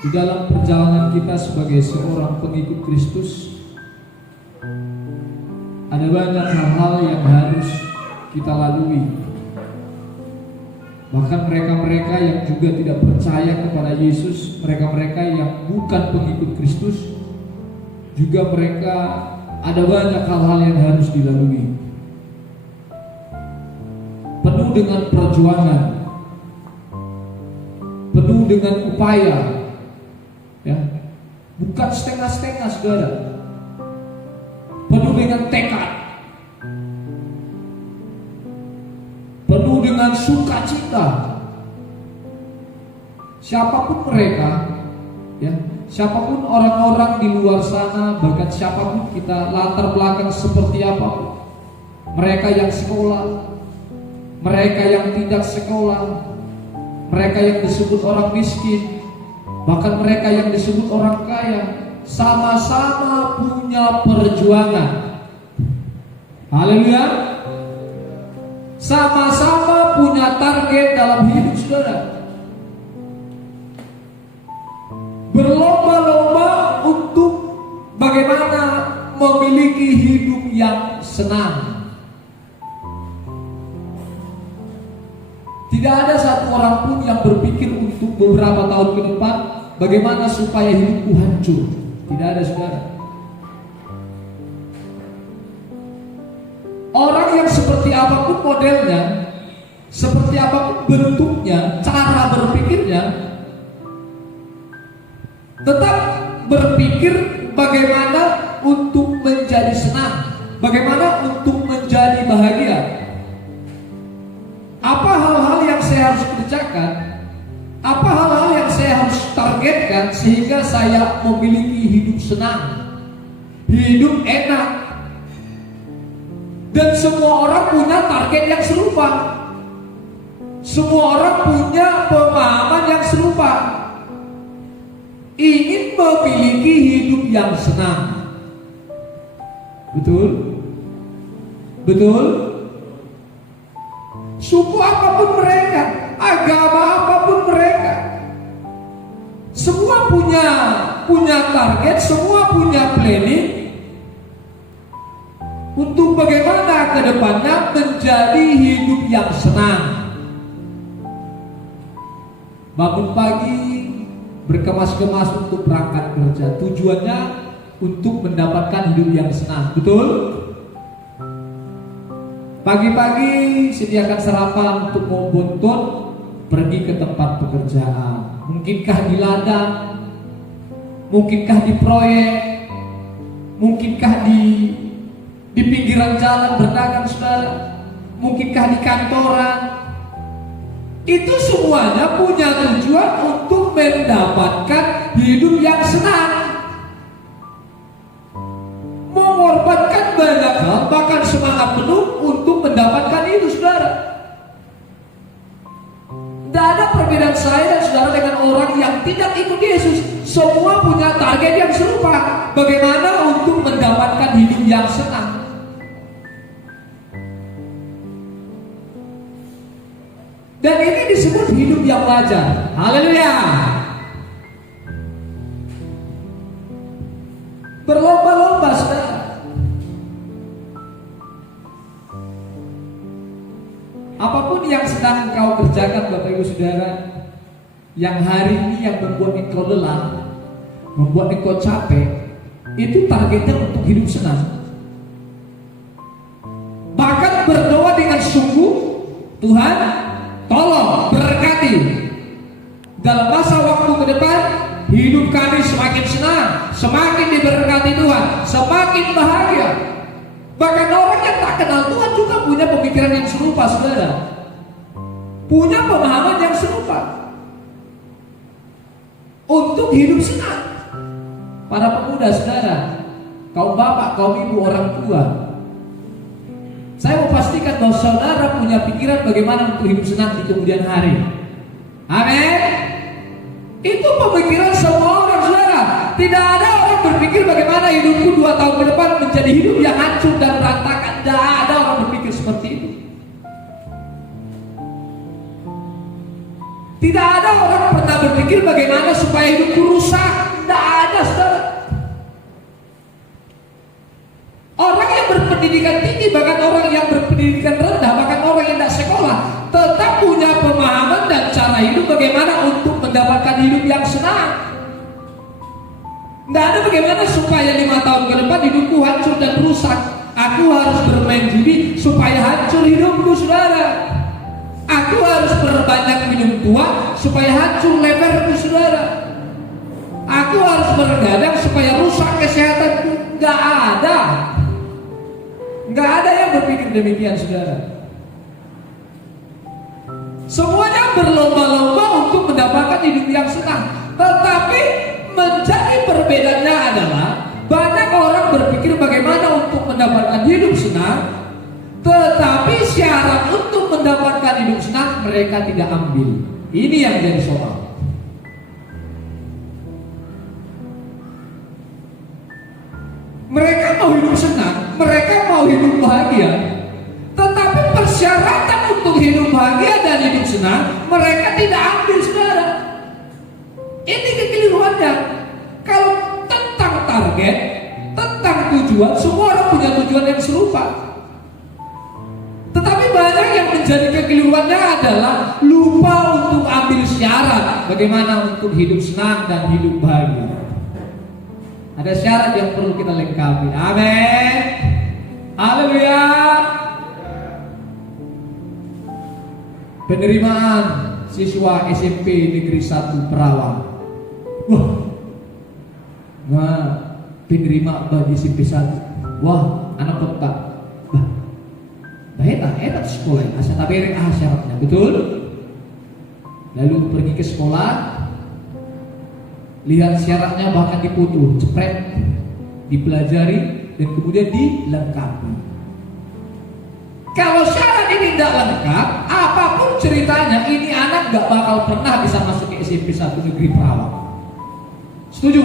Di dalam perjalanan kita sebagai seorang pengikut Kristus, ada banyak hal-hal yang harus kita lalui. Bahkan mereka-mereka yang juga tidak percaya kepada Yesus, mereka-mereka yang bukan pengikut Kristus, juga mereka ada banyak hal-hal yang harus dilalui. Penuh dengan perjuangan, penuh dengan upaya, ya, bukan setengah-setengah, saudara. Penuh dengan tekad, penuh dengan sukacita. Siapapun mereka, ya, siapapun orang-orang di luar sana, bahkan siapapun kita, latar belakang seperti apapun, mereka yang sekolah, mereka yang tidak sekolah, mereka yang disebut orang miskin, bahkan mereka yang disebut orang kaya, sama-sama punya perjuangan. Haleluya. Sama-sama punya target dalam hidup, saudara. Berlomba-lomba untuk bagaimana memiliki hidup yang senang. Tidak ada satu orang pun yang berpikir untuk beberapa tahun ke depan bagaimana supaya hidupku hancur. Tidak ada, saudara. Orang yang seperti apapun modelnya, seperti apapun bentuknya, cara berpikirnya, tetap berpikir bagaimana untuk menjadi senang, bagaimana untuk menjadi bahagia. Apa hal-hal yang saya harus kerjakan? Apa hal-hal yang saya harus targetkan sehingga saya memiliki hidup senang, hidup enak? Dan semua orang punya target yang serupa. Semua orang punya pemahaman yang serupa. Ingin memiliki hidup yang senang. Betul? Betul? Suku apapun mereka, agama apapun mereka, semua punya target, semua punya planning untuk bagaimana ke depannya menjadi hidup yang senang. Bangun pagi, berkemas-kemas untuk berangkat kerja, tujuannya untuk mendapatkan hidup yang senang. Betul? Pagi-pagi sediakan sarapan untuk mau bontot pergi ke tempat pekerjaan. Mungkinkah di ladang, mungkinkah di proyek, mungkinkah di pinggiran jalan berdagang, saudara, mungkinkah di kantoran. Itu semuanya punya tujuan untuk mendapatkan hidup yang senang, mengorbankan banyak hal, bahkan semangat penuh untuk mendapatkan itu, saudara. Tidak ada perbedaan saya dan saudara dengan orang yang tidak ikut Yesus. Semua punya target yang serupa, bagaimana untuk mendapatkan hidup yang senang. Dan ini disebut hidup yang wajar. Haleluya. Berlomba-lomba, saudara. Apapun yang sedang kau kerjakan, Bapak Ibu Saudara, yang hari ini yang membuat engkau lelah, membuat engkau capek, itu targetnya untuk hidup senang. Bahkan berdoa dengan sungguh, Tuhan, tolong berkati dalam masa waktu ke depan, hidup kami semakin senang, semakin diberkati Tuhan, semakin bahagia. Bahkan orang yang tak kenal Tuhan juga punya pemikiran yang serupa, saudara. Punya pemahaman yang serupa untuk hidup senang. Para pemuda, saudara, kaum bapak, kaum ibu, orang tua, saya mau pastikan bahwa saudara punya pikiran bagaimana untuk hidup senang di kemudian hari. Amin. Itu pemikiran semua orang, saudara. Tidak ada orang berpikir bagaimana hidupku 2 tahun ke depan menjadi hidup yang hancur dan berantakan. Tidak ada orang berpikir seperti itu. Tidak ada orang pernah berpikir bagaimana supaya hidupku berpendidikan rendah, bahkan orang yang tidak sekolah, tetap punya pemahaman dan cara hidup bagaimana untuk mendapatkan hidup yang senang. Nggak ada bagaimana supaya 5 tahun ke depan hidupku hancur dan rusak. Aku harus bermain judi supaya hancur hidupku, saudara. Aku harus berbanyak minum tua supaya hancur leverku, saudara. Aku harus bergadang supaya rusak kesehatanku. Nggak ada. Nggak ada yang berpikir demikian, saudara. Semuanya berlomba-lomba untuk mendapatkan hidup yang senang. Tetapi menjadi perbedaannya adalah banyak orang berpikir bagaimana untuk mendapatkan hidup senang, tetapi syarat untuk mendapatkan hidup senang mereka tidak ambil. Ini yang jadi soal. Mereka mau hidup senang, mereka mau hidup bahagia, tetapi persyaratan untuk hidup bahagia dan hidup senang mereka tidak ambil, saudara. Ini kekeliruannya. Kalau tentang target, tentang tujuan, semua orang punya tujuan yang serupa. Tetapi banyak yang menjadi kekeliruannya adalah lupa untuk ambil syarat bagaimana untuk hidup senang dan hidup bahagia. Ada syarat yang perlu kita lengkapi. Amin. Haleluya. Penerimaan siswa SMP Negeri 1 Perawang. Wah, penerima bagi SMP 1. Wah, anak kota. Enak sekolah. Asal tabereng syaratnya, betul? Lalu pergi ke sekolah, lihat syaratnya, bahkan dipoto, cepret, dipelajari, dan kemudian dilengkapi. Kalau syarat ini tidak lengkap, apapun ceritanya, ini anak gak bakal pernah bisa masuk ke SMP 1 Negeri Perawang. Setuju?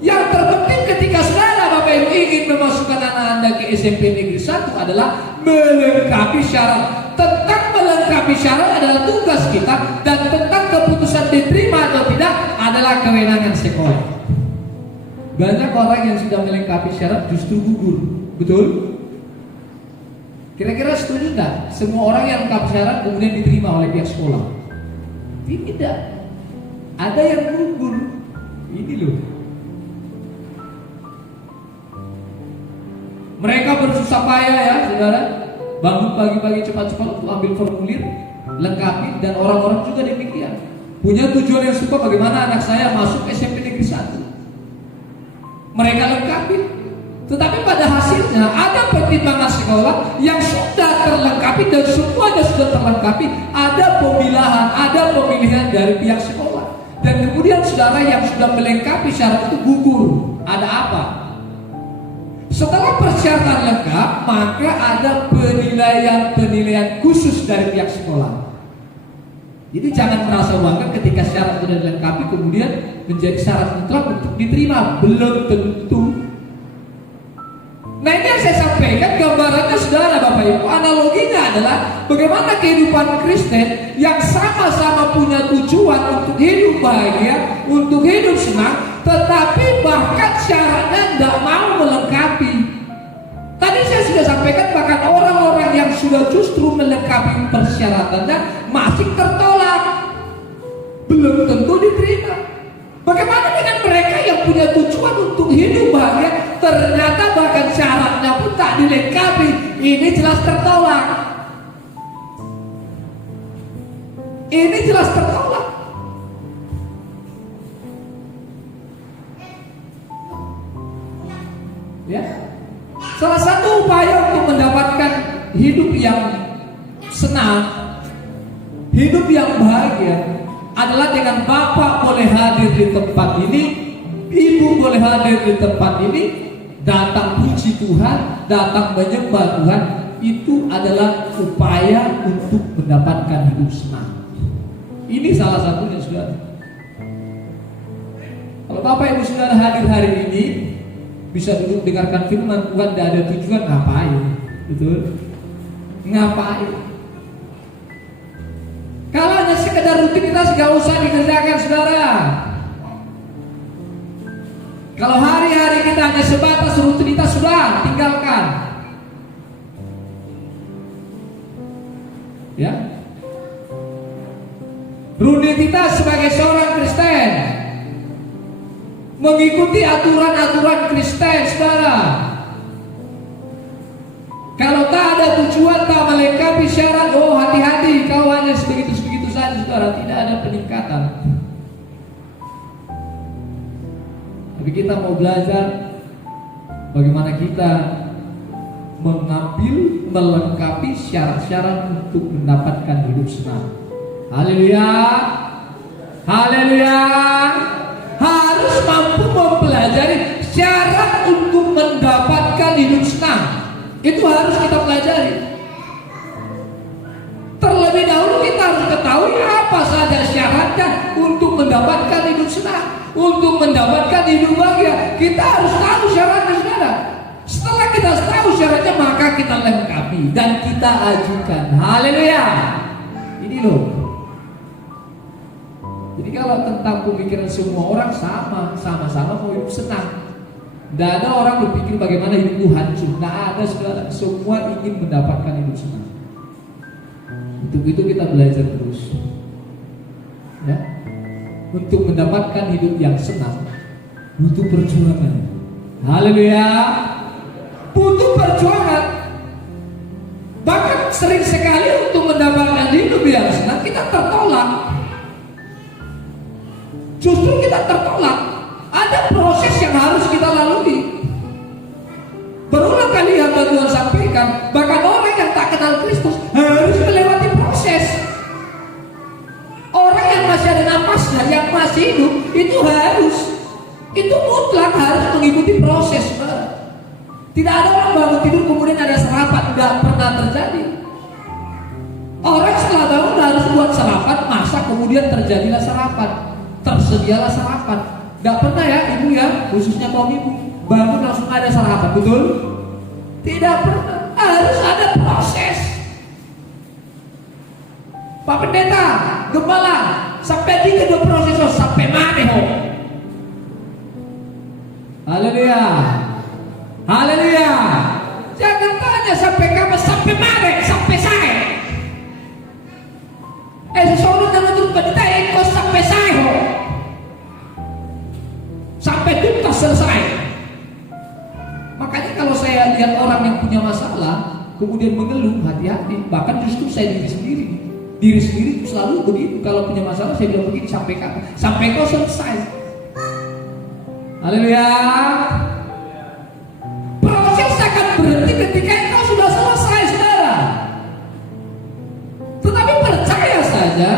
Yang terpenting ketika saudara Bapak Ibu ingin memasukkan anak Anda ke SMP Negeri 1 adalah melengkapi syarat. Tentang melengkapi syarat adalah tugas kita, dan tentang keputusan diterima atau tidak adalah kewenangan sekolah. Banyak orang yang sudah melengkapi syarat justru gugur, betul? Kira-kira setuju tidak? Semua orang yang lengkap syarat kemudian diterima oleh pihak sekolah? Tidak. Ada yang gugur. Ini loh. Mereka bersusah payah ya, saudara. Bangun pagi-pagi cepat-cepat untuk ambil formulir, lengkapi, dan orang-orang juga demikian. Punya tujuan yang serupa, bagaimana anak saya masuk SMP Negeri 1. Mereka lengkapi. Tetapi pada hasilnya ada pertimbangan sekolah yang sudah terlengkapi dan semuanya sudah terlengkapi. Ada pemilahan, ada pemilihan dari pihak sekolah. Dan kemudian saudara yang sudah melengkapi syarat itu gugur. Ada apa? Setelah persyaratan lengkap, maka ada penilaian khusus dari pihak sekolah. Jadi jangan merasa bangga ketika syarat sudah dilengkapi kemudian menjadi syarat mutlak untuk diterima. Belum tentu. Nah, ini yang saya sampaikan gambarannya, saudara Bapak Ibu. Analoginya adalah bagaimana kehidupan Kristen yang sama-sama punya tujuan untuk hidup bahagia, untuk hidup senang, tetapi bahkan syaratnya tidak mau melengkapi. Tadi saya sudah sampaikan, bahkan orang-orang yang sudah justru melengkapi persyaratannya masih tertolak, belum tentu diterima. Bagaimana dengan mereka yang punya tujuan untuk hidup bahagia, ternyata bahkan syaratnya pun tak dilengkapi? Ini jelas tertolak. Ini jelas tertolak. Ya. Salah satu upaya untuk mendapatkan hidup yang senang, hidup yang bahagia adalah dengan Bapak boleh hadir di tempat ini, Ibu boleh hadir di tempat ini, datang puji Tuhan, datang menyembah Tuhan. Itu adalah upaya untuk mendapatkan hidup senang. Ini salah satunya, saudara. Kalau Bapak Ibu saudara hadir hari ini, bisa duduk dengarkan firman Tuhan, tidak ada tujuan, ngapain? Betul? Ngapain? Kalau hanya sekedar rutinitas gak usah dikerjakan, saudara. Kalau hari-hari kita hanya sebatas rutinitas, sudah tinggalkan. Ya. Rutinitas sebagai seorang Kristen, mengikuti aturan-aturan Kristen, saudara. Kalau tak ada tujuan, tak melengkapi syarat, oh hati-hati, kau hanya sebegitu-sebegitu saja, saudara. Tidak ada peningkatan. Tapi kita mau belajar bagaimana kita mengambil, melengkapi syarat-syarat untuk mendapatkan hidup senang. Haleluya, haleluya. Harus mampu mempelajari syarat untuk mendapatkan hidup senang. Itu harus kita pelajari. Terlebih dahulu kita harus ketahui apa saja syaratnya untuk mendapatkan hidup senang, untuk mendapatkan hidup bahagia. Kita harus tahu syaratnya, saudara. Setelah kita tahu syaratnya, maka kita lengkapi dan kita ajukan. Haleluya. Ini loh. Jadi kalau tentang pemikiran semua orang sama-sama mau hidup senang. Tidak ada orang berpikir bagaimana hidupku hancur. Tidak ada, saudara. Semua ingin mendapatkan hidup senang. Untuk itu kita belajar terus. Ya. Untuk mendapatkan hidup yang senang butuh perjuangan. Haleluya. Butuh perjuangan. Bahkan sering sekali untuk mendapatkan hidup yang senang kita tertolak. Justru kita tertolak. Ada proses yang harus kita lalui. Berulang kali yang Tuhan sampaikan, bahkan orang yang tak kenal Kristus harus melewati proses. Orang yang masih ada napasnya, yang masih hidup, itu mutlak harus mengikuti proses. Tidak ada orang bangun tidur kemudian ada sarapan, tidak pernah terjadi. Orang setelah bangun harus buat sarapan, masak, kemudian terjadilah sarapan, tersedialah sarapan. Tidak pernah ya ibu ya, khususnya kaum ibu bangun langsung ada sarapan, betul? Tidak pernah, harus ada proses. Pak Pendeta, Gembala, sampai di kedua proses sampai mana ho? Haleluya, haleluya. Jangan tanya sampai kapan, sampai mana, sampai saya. Seseorang dalam tuh pendeta kau sampai saya ho. Sampai tuntas selesai. Makanya kalau saya lihat orang yang punya masalah kemudian mengeluh, hati-hati. Bahkan justru saya diri sendiri selalu begitu. Kalau punya masalah saya bilang begini, sampai kapan? Sampai kau selesai. Haleluya. Proses akan berhenti ketika kau sudah selesai, saudara. Tetapi percaya saja,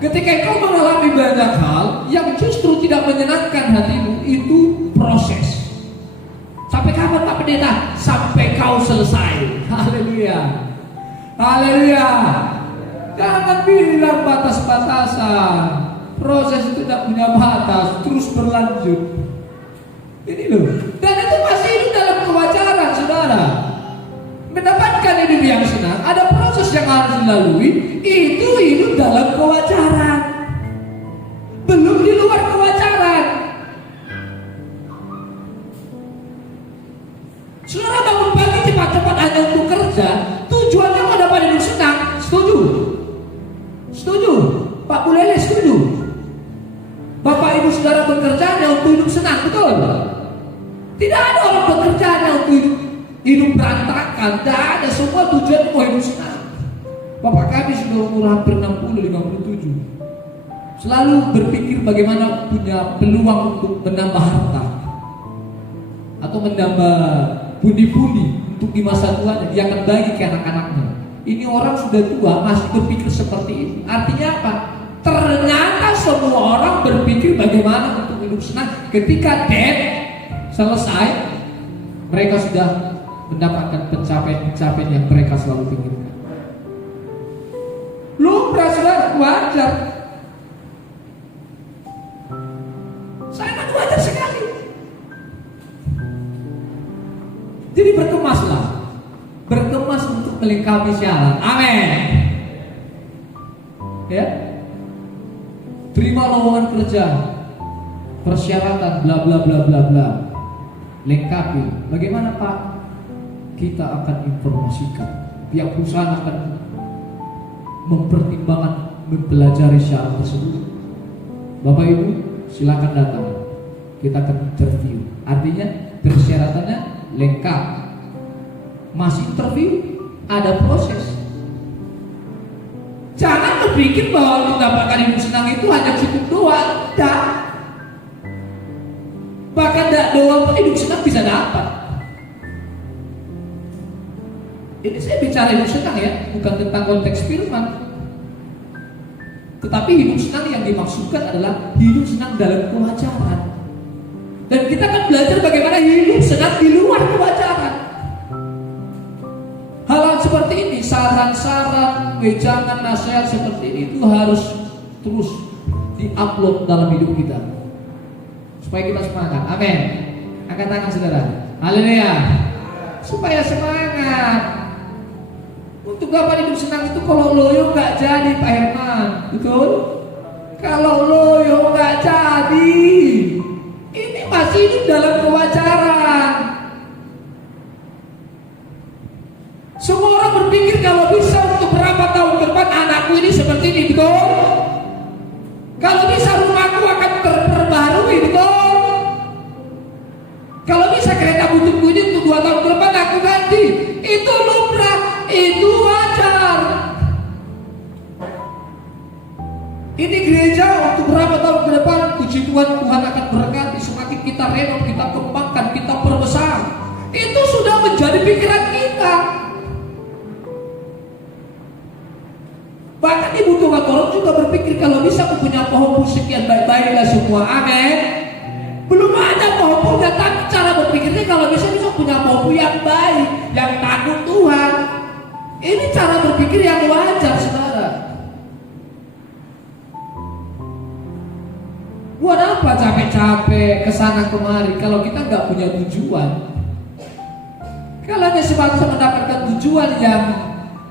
ketika kau mengalami banyak hal yang justru tidak menyenangkan hatimu, itu proses. Sampai kapan Pak Pendeta? Sampai kau selesai. Haleluya, haleluya. Jangan bilang batas-batasan. Proses itu tidak punya batas, terus berlanjut. Ini loh. Dan itu masih hidup dalam kewajaran, saudara. Mendapatkan hidup yang senang, ada proses yang harus dilalui. Itu hidup dalam kewajaran, belum di luar kewajaran. Saudara bangun pagi cepat-cepat hanya untuk kerja, tujuannya mau dapat hidup senang. Setuju? Setuju? Pak Bulele setuju? Bapak ibu saudara bekerja hanya untuk hidup senang, betul? Tidak ada orang bekerja hanya untuk hidup berantakan. Tidak ada, semua tujuan mau hidup senang. Bapak kami sudah umur hampir 60-57, selalu berpikir bagaimana punya peluang untuk menambah harta atau menambah pundi-pundi untuk di masa tuanya dia akan bagi ke anak-anaknya. Ini orang sudah tua masih berpikir seperti ini. Artinya apa? Ternyata semua orang berpikir bagaimana untuk hidup senang. Ketika death selesai, mereka sudah mendapatkan pencapaian-pencapaian yang mereka selalu pikirkan. Lumrah, saudara, wajar. Sangat wajar sekali. Jadi berkemas untuk melengkapi syarat. Amin. Ya. Terima lowongan kerja, persyaratan, bla bla bla bla bla. Lengkapi. Bagaimana Pak? Kita akan informasikan. Pihak perusahaan akan mempertimbangkan, mempelajari syarat tersebut, Bapak Ibu silakan datang. Kita akan interview. Artinya persyaratannya lengkap. Masih interview, ada proses. Jangan berpikir bahwa mendapatkan hidup senang itu hanya cukup doa. Tidak. Bahkan tidak doa pun hidup senang bisa dapat. Ini saya bicara hidup senang ya, bukan tentang konteks firman. Tetapi hidup senang yang dimaksudkan adalah hidup senang dalam kewajaran. Dan kita akan belajar bagaimana hidup senang di luar kewajaran. Hal-hal seperti ini, saran-saran, wejangan, nasihat seperti ini itu harus terus di-upload dalam hidup kita supaya kita semangat. Amin. Angkat tangan saudara. Haleluya. Supaya semangat. Untuk dapat hidup senang itu kalau loyo nggak jadi Pak Herman, betul? Kalau loyo nggak jadi, ini masih hidup dalam kewajaran. Semua orang berpikir kalau bisa untuk berapa tahun ke depan anakku ini seperti ini, betul? Kalau bisa rumahku akan terperbarui, betul? Kalau bisa kereta bututku ini untuk 2 tahun ke depan aku ganti, itu lumrah, itu wajar. Ini gereja untuk berapa tahun ke depan, puji Tuhan, Tuhan akan berkati. Semakin kita renov, kita kembangkan, kita perbesar, itu sudah menjadi pikiran kita. Bahkan ibu Tuhan orang juga berpikir kalau bisa punya pohon sekian baik-baiklah semua. Amin. Belum ada pohon tapi cara berpikirnya kalau bisa punya pohon yang baik, yang takut Tuhan. Ini cara berpikir yang wajar, saudara. Buat apa capek-capek kesana kemari kalau kita nggak punya tujuan? Kalau hanya sebatas mendapatkan tujuan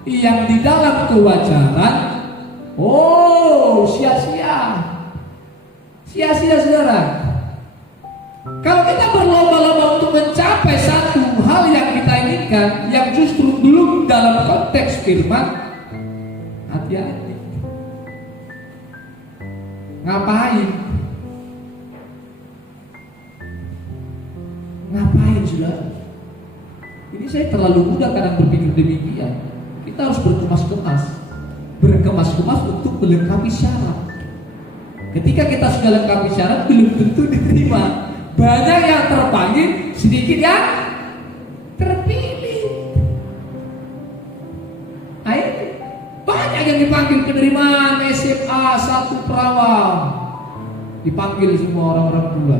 yang di dalam kewajaran, sia-sia, saudara. Kalau kita berlomba-lomba untuk mencapai satu hal yang kita inginkan, yang justru belum dalam konteks firman, hati-hati. Ngapain, saudara? Ini saya terlalu mudah kadang berpikir demikian. Kita harus berkemas-kemas untuk melengkapi syarat. Ketika kita sudah lengkapi syarat, belum tentu diterima. Banyak yang terpanggil, sedikit yang terpilih. Banyak yang dipanggil penerimaan SMA 1 Perawang, dipanggil semua orang-orang tua.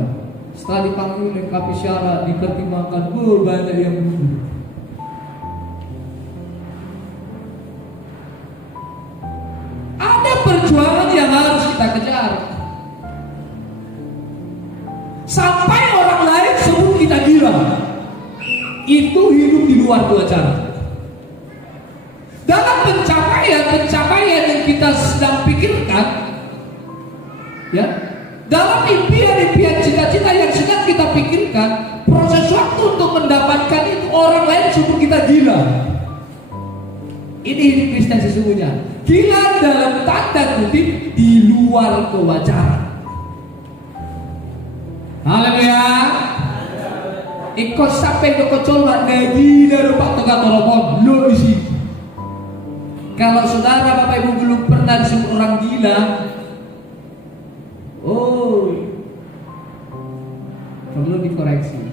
Setelah dipanggil lengkapi syarat, dipertimbangkan, banyak yang mundur. Ada perjuangan yang harus kita kejar. Sampai orang lain sebut kita gila. Itu hidup di luar kewajaran. Dalam pencapaian yang kita sedang pikirkan, ya, dalam impian cita-cita yang sedang kita pikirkan, proses waktu untuk mendapatkan itu orang lain sebut kita gila. Ini hidup Kristen sesungguhnya. Gila dalam tanda kutip di luar kewajaran. Haleluya. Ikut sampai ke coba gaji dari Pak Toga Torobon lo isi. Kalau saudara Bapak Ibu belum pernah disebut orang gila, perlu dikoreksi.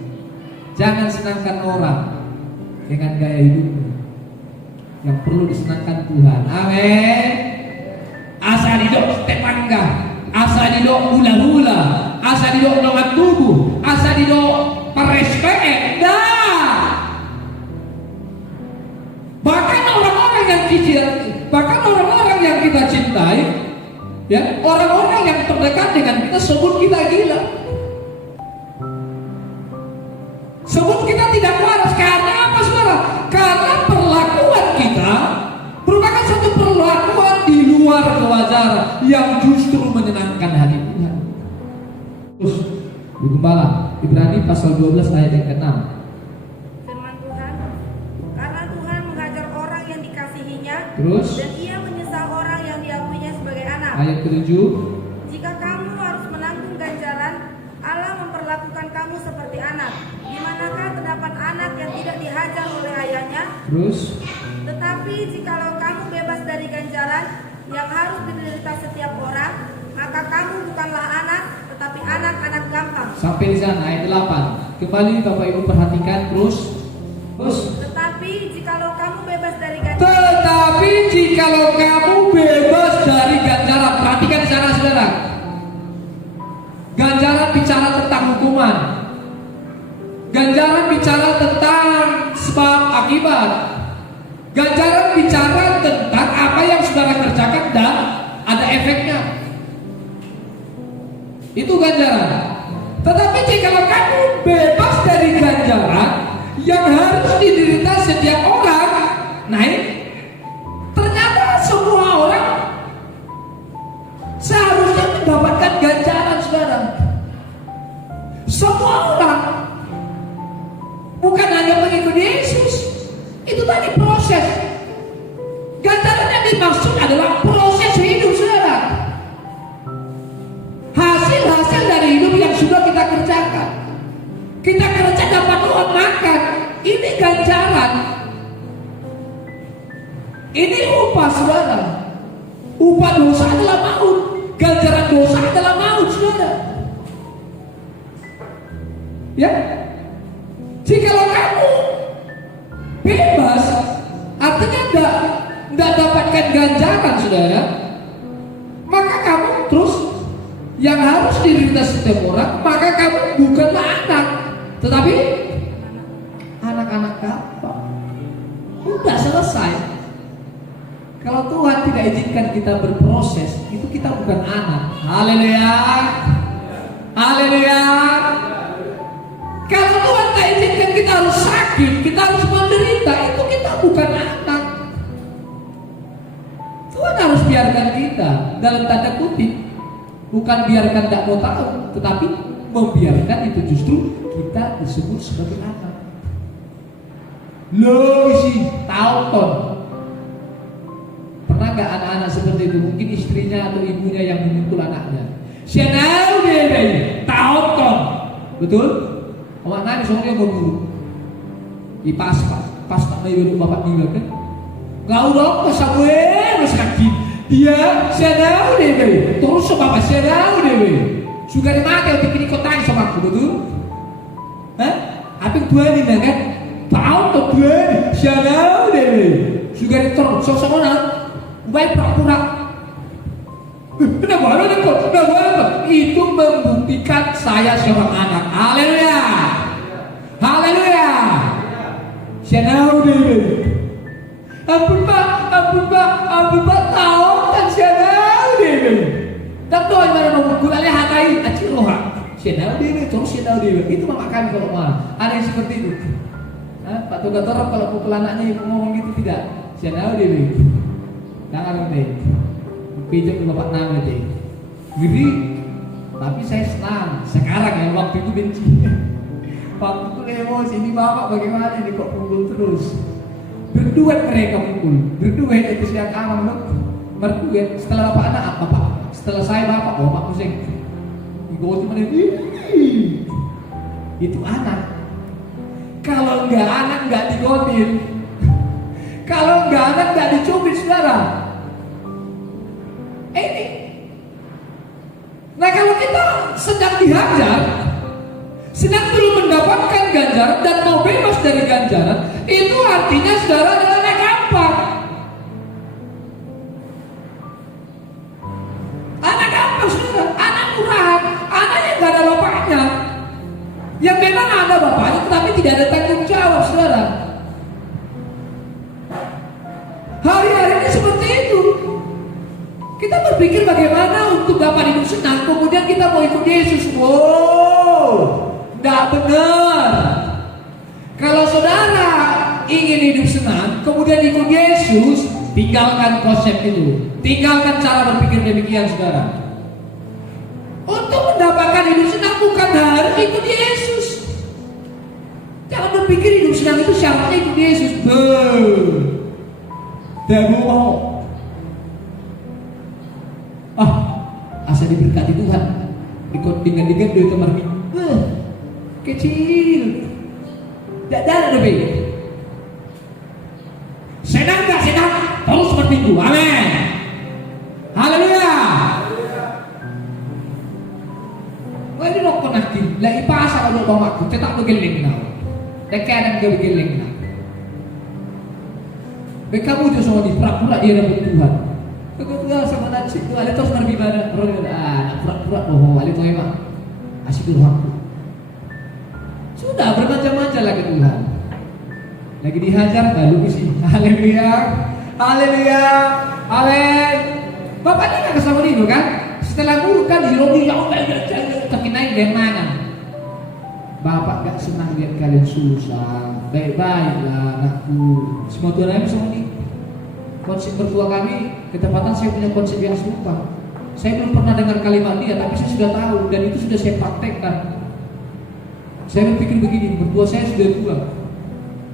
Jangan senangkan orang dengan gaya hidupmu. Yang perlu disenangkan Tuhan. Amin. Asa didok tepangga, asa didok hula-hula, asa didok dengan tubuh, asa didok merespek. Bahkan orang-orang yang orang-orang yang kita cintai, ya, orang-orang yang terdekat dengan kita sebut kita gila. Sebut kita tidak waras. Karena apa, saudara? Karena perlakuan kita merupakan satu perlakuan di luar kewajaran yang justru menyenangkan hati Tuhan. Terus, Ibu Gembala, Ibrani pasal 12 ayat yang ke-6. Firman Tuhan, karena Tuhan mengajar orang yang dikasihinya, Terus, dan ia menyesal orang Ayat ke-7. Jika kamu harus menanggung ganjaran, Allah memperlakukan kamu seperti anak. Di manakah terdapat anak yang tidak dihajar oleh ayahnya? Terus. Tetapi jikalau kamu bebas dari ganjaran yang harus diderita setiap orang, maka kamu bukanlah anak, tetapi anak-anak gampang. Sampai di sana ayat 8. Kembali Bapak Ibu perhatikan terus. Tetapi jikalau kamu bebas dari ganjaran, perhatikan di sana saudara. Ganjaran bicara tentang hukuman. Ganjaran bicara tentang sebab akibat. Ganjaran bicara tentang apa yang saudara kerjakan dan ada efeknya. Itu ganjaran. Tetapi jikalau kamu bebas dari ganjaran yang harus diderita setiap orang, ternyata semua orang seharusnya mendapatkan ganjaran, saudara. Semua orang, bukan hanya mengikuti Yesus. Itu tadi proses. Ganjaran yang dimaksud adalah proses hidup, saudara. Hasil dari hidup yang sudah kita kerjakan. Kita kerja dapat uang makan. Ini ganjaran. Ini upah, saudara. Upah dosa adalah maut. Ganjaran dosa adalah maut, saudara. Ya. Jikalau kamu bebas, artinya tidak dapatkan ganjaran, saudara, maka kamu terus yang harus diderita setiap orang, maka kamu bukanlah anak, tetapi anak-anak gampang. Udah selesai. Kalau Tuhan tidak izinkan kita berproses, itu kita bukan anak. Haleluya. Haleluya. Kalau Tuhan tak izinkan kita harus sakit, kita harus menderita, itu kita bukan anak. Tuhan harus biarkan kita, dalam tanda kutip, bukan biarkan tidak mau tahu, tetapi membiarkan itu justru kita disebut sebagai anak. Loh isi tahun. Pernah gak anak-anak seperti itu? Mungkin istrinya atau ibunya yang memukul anaknya. Siapa deh tahun. Betul? Awak nani soalnya guru. Di pas tak mau hidup bapak dia kan? Gak udah kesawe sakit. Dia siapa deh? Terus bapak siapa deh? Suka dimakai untuk ini kota sama aku, betul? Hah? Apa tuan ini kan? Tahu tuh tuan siapa deh? Suka diterus sosok mana? Baik pura-pura. Kenapa ada kok? Kenapa? Itu membuktikan saya seorang anak. Haleluya. Haleluya. Siapa deh? Ampun pak, tahu kan siapa deh? Tak tahu mana mau gulanya hatai, acil roha. Siapa deh? Terus siapa deh? Itu mama kami kalau mana? Ada yang seperti itu. Pak Toga Torok kalau pukul anaknya ibu ngomong gitu tidak. Siapa deh? Jangan deh. Pijak ke bapak nama deh. Ngeri. Tapi saya senang. Sekarang ya, waktu itu benci. Waktu itu emosi. Ini bapak bagaimana ini kok pukul terus? Berduet mereka pukul. Berduet itu siang kanan loh. Berduet. Setelah bapak anak bapak. Setelah saya bapak pusing. Ibu mana itu anak. Kalau enggak anak enggak digotin. Kalau enggak anak enggak dicubit, saudara. Ini. Nah kalau kita sedang dihajar, sedang belum mendapatkan ganjaran dan mau bebas dari ganjaran, itu artinya saudara adalah anak gampang. Anak gampang, saudara. Anak murahan. Anak yang gak ada bapaknya. Yang memang ada bapaknya tetapi tidak ada tanggung jawab, saudara. Hari-hari ini seperti itu. Kita berpikir bagaimana untuk dapat hidup senang, kemudian kita mau ikut Yesus. Wow, tidak benar. Kalau saudara ingin hidup senang, kemudian ikut Yesus, tinggalkan konsep itu. Tinggalkan cara berpikir demikian, saudara. Untuk mendapatkan hidup senang bukan harus ikut Yesus. Jangan berpikir hidup senang itu syaratnya ikut Yesus. diberkati Tuhan. Dengan duit kamar minggu, kecil, tidak ada lebih. Senang gak senang? Terus berminggu, amin. Haleluya. Wah ini rokok nanti, lagi pasang kalau bawa aku, tetap begeling now. Tekanan gak begeling now. Kamu itu semua di pura-pura dia dapat Tuhan. Kebetulan sama nasi itu ada terus nabi mana? Pura-pura oh ada tuh emang asik dulu aku. Sudah bermacam-macam lagi Tuhan. Lagi dihajar lalu isi. Haleluya, haleluya, amin. Bapak ini nggak kesama dulu kan? Setelah bukan hirobi yang tapi naik dari mana? Bapak gak senang lihat kalian susah. Baik-baiklah anakku. Semua Tuhan kami semua ini. Konsep mertua kami, ketepatan saya punya konsep yang serupa. Saya belum pernah dengar kalimat dia, tapi saya sudah tahu dan itu sudah saya praktekkan. Saya berpikir begini, mertua saya sudah tua.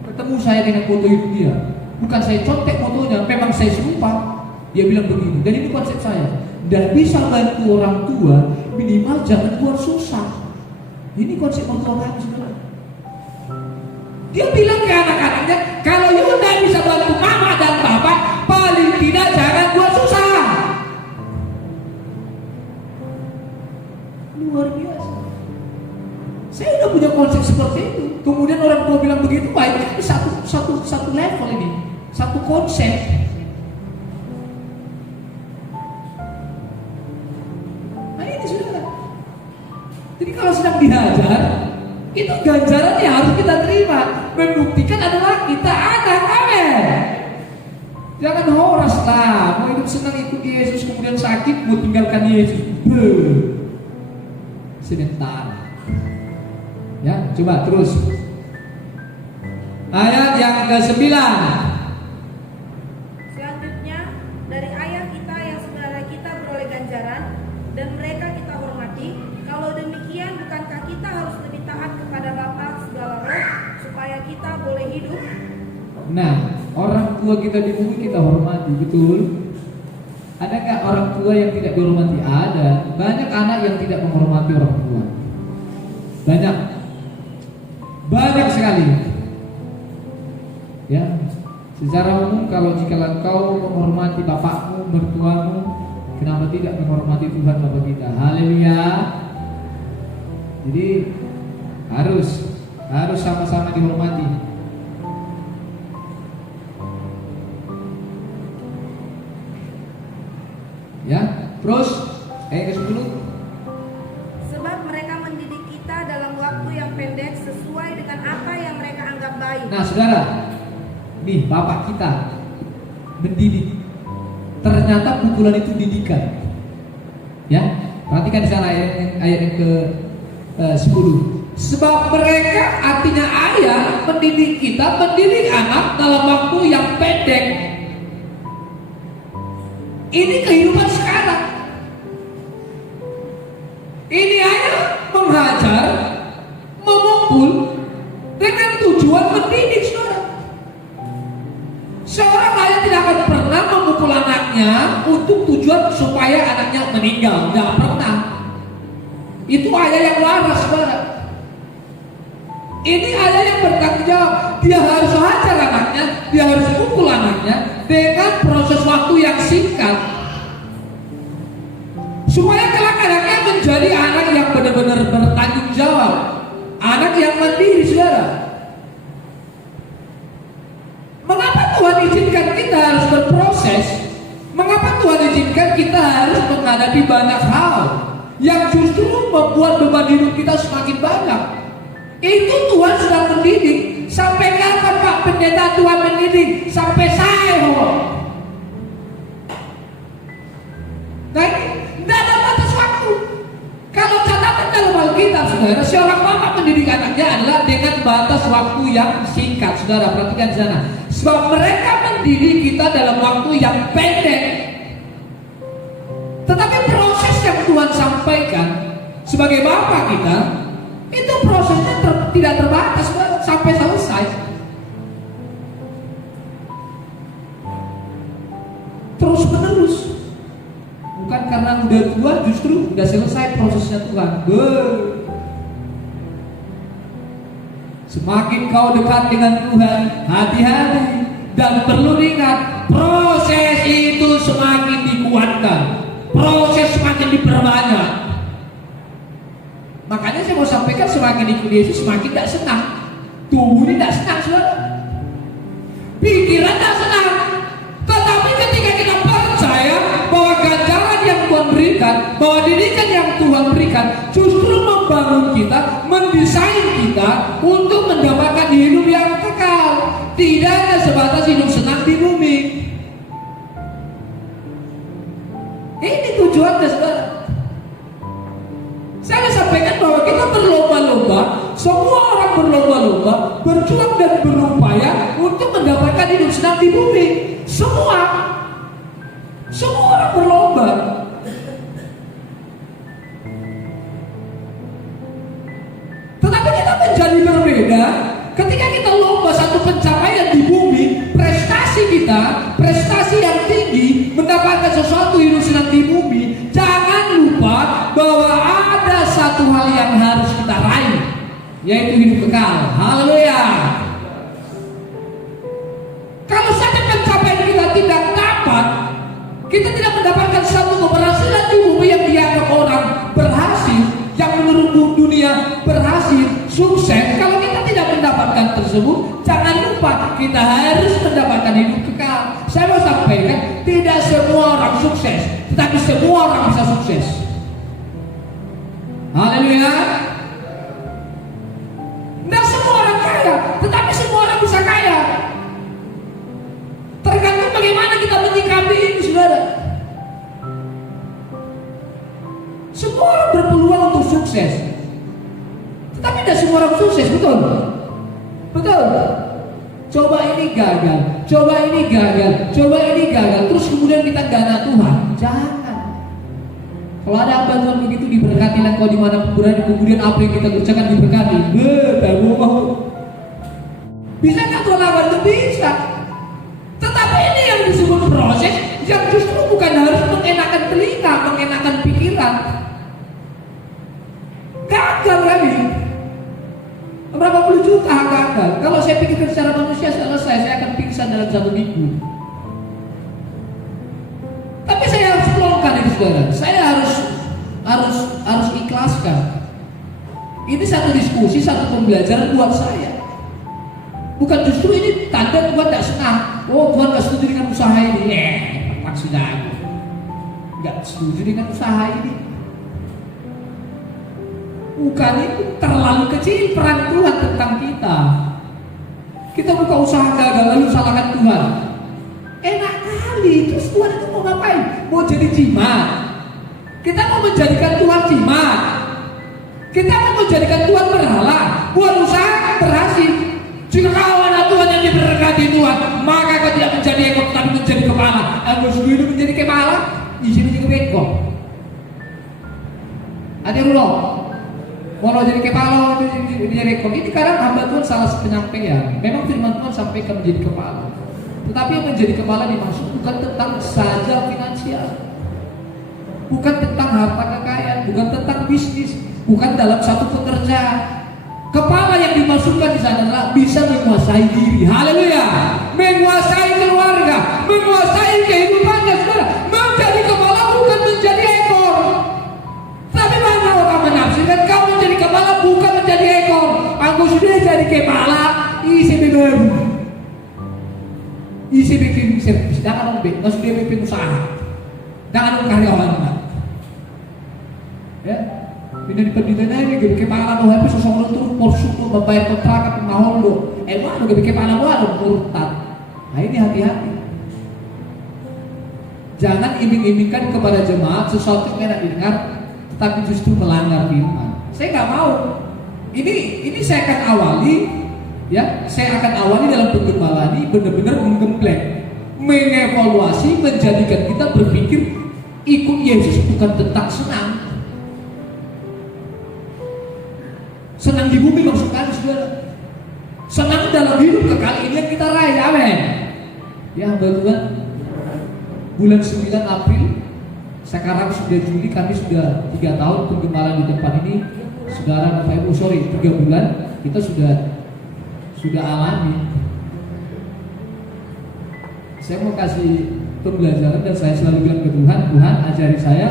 Ketemu saya dengan foto itu dia. Bukan saya contek fotonya, memang saya serupa. Dia bilang begini, dan ini konsep saya. Dan bisa bantu orang tua, minimal jangan buat susah. Ini konsep mertua kami sebenarnya. Dia bilang ke anak-anaknya, kalau Yuda bisa bantu mama dan bapak, paling tidak jangan buat susah. Luar biasa. Saya udah punya konsep seperti itu. Kemudian orang tua bilang begitu, baik, ini satu level ini, satu konsep. Nah ini sudah. Jadi kalau sedang dihajar, itu ganjaran yang harus kita terima. Membuktikan adalah kita anak, amin. Jangan horas lah, mau hidup senang ikut Yesus kemudian sakit mau tinggalkan Yesus. Sebentar. Ya, coba terus. Ayat yang ke-9. Selanjutnya, dari ayah kita yang sebenarnya kita beroleh ganjaran dan mereka kita hormati. Kalau demikian, bukankah kita harus lebih taat kepada Bapa segala roh supaya kita boleh hidup? Nah, orang tua kita di bumi kita hormati, betul? Ada nggak orang tua yang tidak dihormati? Ada. Banyak anak yang tidak menghormati orang tua. Banyak sekali. Ya, secara umum kalau jika kau menghormati bapakmu, mertuamu, kenapa tidak menghormati Tuhan Bapa kita? Haleluya. Jadi harus sama-sama dihormati. Ya, terus ayat ke-10. Sebab mereka mendidik kita dalam waktu yang pendek sesuai dengan apa yang mereka anggap baik. Nah, saudara, nih bapak kita mendidik. Ternyata pukulan itu didikan. Ya, perhatikan di sana ayat yang ke-10. Sebab mereka, artinya ayah mendidik kita, mendidik anak dalam waktu yang pendek. Ini kehidupan sekarang. Ini hanya menghajar, memukul dengan tujuan mendidik, saudara. Seorang ayah tidak akan pernah memukul anaknya untuk tujuan supaya anaknya meninggal. Tidak pernah. Itu ayah yang waras, saudara. Ini ayah yang bertanggung jawab. Dia harus hajar anaknya, dia harus pukul anaknya dengan proses waktu yang singkat, supaya kelak anaknya menjadi anak yang benar-benar bertanggung jawab, anak yang mandiri, saudara. Mengapa Tuhan izinkan kita harus berproses? Mengapa Tuhan izinkan kita harus menghadapi banyak hal yang justru membuat beban hidup kita semakin banyak? Itu Tuhan sedang mendidik. Sampai kapan Pak Pendeta Tuhan mendidik? Sampai saya. Nah ini tidak ada batas waktu. Kalau catatan dalam Alkitab, saudara, seorang bapak mendidik anaknya adalah dengan batas waktu yang singkat. Saudara, perhatikan di sana. Sebab mereka mendidik kita dalam waktu yang pendek. Tetapi proses yang Tuhan sampaikan sebagai bapak kita, itu prosesnya tidak terbatas sampai selesai. Terus menerus. Bukan karena udah tua justru justru udah selesai prosesnya Tuhan. Semakin kau dekat dengan Tuhan, hati-hati. Dan perlu diingat, proses itu semakin dikuatkan, proses semakin diperbanyak. Makanya saya mau sampaikan, semakin ikut Yesus semakin tidak senang. Tubuh ini tidak senang, saudara. Pikiran tidak senang. Tetapi ketika kita percaya bahwa ganjaran yang Tuhan berikan, bahwa didikan yang Tuhan berikan, justru membangun kita, mendesain kita untuk mendapatkan hidup yang kekal. Tidak hanya sebatas hidup senang di bumi. Ini tujuannya, saudara. Saya sampaikan bahwa kita berlomba-lomba, semua orang berlomba-lomba, berjuang dan berupaya untuk mendapatkan hidup senang di bumi. Semua orang berlomba. Tetapi kita menjadi berbeda ketika kita lomba satu pencapaian di bumi, prestasi yang tinggi, mendapatkan sesuatu hidup senang di bumi. Jangan lupa bahwa ada satu hal yang harus kita raih, yaitu hidup kekal. Haleluya. Kalau saja pencapaian kita tidak dapat, kita tidak mendapatkan satu keberhasilan di bumi yang dianggap orang berhasil, yang menurut dunia berhasil, sukses. Kalau kita tidak mendapatkan tersebut, jangan lupa kita harus mendapatkan hidup kekal. Saya mau sampaikan, tidak semua orang sukses, tetapi semua orang bisa sukses. Haleluya. Tidak semua orang kaya, tetapi semua orang bisa kaya. Tergantung bagaimana kita menyikapi ini, saudara. Semua orang berpeluang untuk sukses, tetapi tidak semua orang sukses, betul? Betul. Coba ini gagal, coba ini gagal, terus kemudian kita gana Tuhan. Jangan. Kalau ada hamba Tuhan begitu, diberkatilah kau dimanapun berada, kemudian apa yang kita kerjakan diberkati. Bisa kan Tuhan lakukan? Itu bisa. Tetapi ini yang disebut proses, yang justru bukan harus mengenakan telinga, mengenakan pikiran. Gagal kali. Berapa puluh juta gagal. Kalau saya pikirkan secara manusia selesai, saya akan pingsan dalam 1 minggu. Tapi saya harus pelongkan itu, saudara. Saya harus ikhlaskan. Ini satu diskusi, satu pembelajaran buat saya. Bukan justru ini tanda Tuhan tidak senang. Oh, Tuhan tidak setuju dengan usaha ini. Maksudnya aku nggak setuju dengan usaha ini. Bukan, itu terlalu kecil peran Tuhan tentang kita. Kita buka usaha gagal lalu salahkan Tuhan. Enak kali. Terus Tuhan itu mau ngapain? Mau jadi jimat. Kita mau menjadikan Tuhan jimat. Kita mau menjadikan Tuhan berhala. Buat usaha berhasil. Jika kau anak Tuhan yang diberkati Tuhan, maka kau tidak menjadi ekor tapi menjadi kepala. Aku dulu menjadi kepala, di sini juga ekor. Ada ulo. Walau jadi kepala, jadi ekor. Ini kadang hamba Tuhan salah penyampaian. Memang firman Tuhan sampaikan menjadi kepala. Tetapi yang menjadi kepala dimaksud bukan tentang saja finansial, bukan tentang harta kekayaan, bukan tentang bisnis, bukan dalam satu pekerjaan. Kepala yang dimaksudkan di sana adalah bisa menguasai diri. Haleluya. Menguasai keluarga, menguasai kehidupannya, saudara. Menjadi kepala bukan menjadi ekor. Tapi mana orang menafsirkan kau menjadi kepala bukan menjadi ekor. Aku sudah jadi kepala, isi baru. Isi bikin servis, jangan ombe, nggak sudah bikin usaha, jangan karyawan. Ya, pindah di pendidikan aja, gak bikin kepala lo, tapi sosok terus porsuk lo, membayar kontrak, mahal lo, emang lo gak bikin kepala lo, ada murtad. Nah ini hati-hati. Jangan iming-imingkan kepada jemaat sesuatu yang enak didengar, tetapi justru melanggar firman. Saya nggak mau. Ini saya akan awali. Ya, saya akan awali dalam penggembala ini benar-benar menggembleng, mengevaluasi, menjadikan kita berpikir ikut Yesus bukan tentang senang. Senang di bumi maksudnya, saudara. Senang dalam hidup kekal ini yang kita raih, amin. Ya, hamba Tuhan, bulan 9 April Sekarang sudah Juli, kami sudah 3 tahun penggemaran di tempat ini. Saudara Bapak Ibu, 3 bulan kita sudah alami. Saya mau kasih pembelajaran dan saya selalu bilang ke Tuhan, Tuhan ajari saya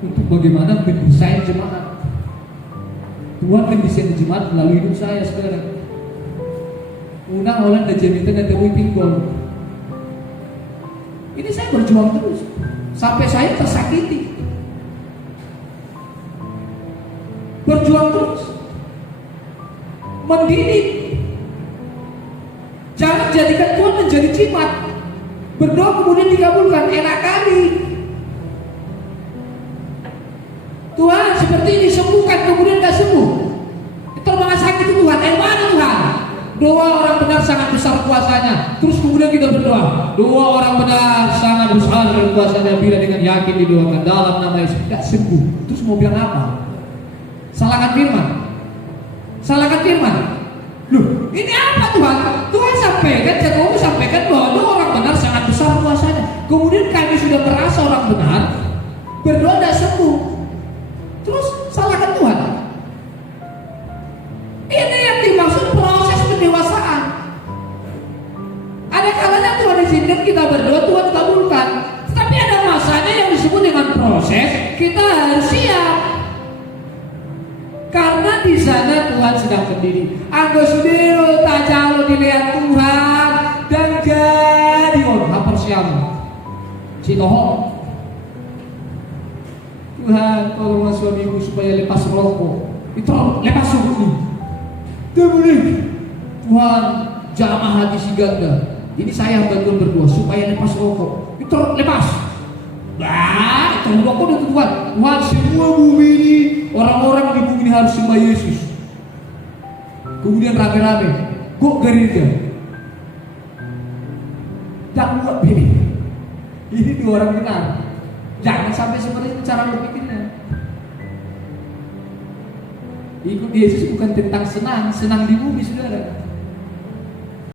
untuk bagaimana mendesain jemaat. Tuhan mendesain jemaat melalui hidup saya sekarang. Unang orang dan jamitan dan temui pinggul. Ini saya berjuang terus sampai saya tersakiti. Berjuang terus, mendidik. Jangan jadikan Tuhan menjadi jimat. Berdoa kemudian dikabulkan, enak kali. Tuhan seperti ini sembuhkan kemudian tidak sembuh. Itu malah sakit Tuhan. Mana Tuhan? Doa orang benar sangat besar kuasanya. Terus kemudian kita berdoa. Doa orang benar sangat besar kuasanya bila dengan yakin didoakan dalam nama Yesus tidak sembuh. Terus mau bilang apa? Salahkan firman. Salahkan firman. Loh, ini apa Tuhan? Tuhan sampaikan, Jokowi sampaikan bahwa doa orang benar sangat besar kuasanya. Kemudian kami sudah merasa orang benar berdoa tidak sembuh. Terus salahkan Tuhan. Ini yang dimaksud proses pendewasaan. Ada kalanya Tuhan izinkan kita berdoa, Tuhan kabulkan. Tapi ada masanya yang disebut dengan proses. Kita harus siap. Karena di sana Tuhan sedang berdiri. Anggo sudiro tak jauh dilihat Tuhan dan jadi hapar siapa? Citoho. Tuhan tolong suamiku supaya lepas rokok. Itu lepas rokok. Dia boleh. Tuhan jamah hati si ganda. Ini saya bantu berdoa supaya lepas rokok. Itu lepas. Bah, itu rokok itu Tuhan. Tuhan semua bumi ini, orang-orang di bumi ini harus sembah Yesus. Kemudian rame-rame kok gereja. Jangan buat ini. Ini 2 orang benar. Jangan sampai seperti itu cara berpikirnya. Ikut Yesus bukan tentang senang di bumi, saudara.